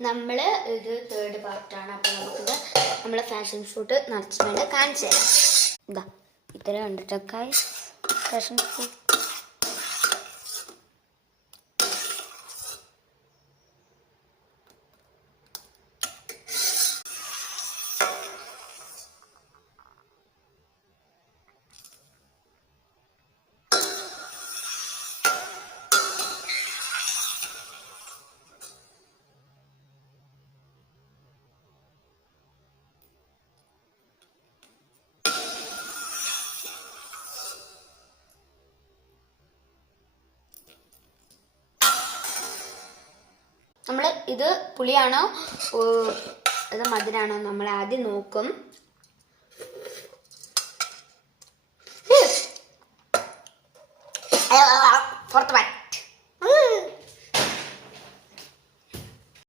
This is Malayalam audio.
നമ്മൾ ഇത് തേർഡ് പാർട്ടാണ്. അപ്പോൾ നമുക്കിത് നമ്മളെ ഫാഷൻ ഷൂട്ട് നടത്തുന്നുണ്ട് കാണിച്ചു തരാം. ഇതാ ഇത്ര കണ്ടിട്ടൊക്കെ ഫാഷൻ ഷൂട്ട്. നമ്മൾ ഇത് പുളിയാണോ അത് മധുരാണോ നമ്മൾ ആദ്യം നോക്കും. പുറത്ത് പോയി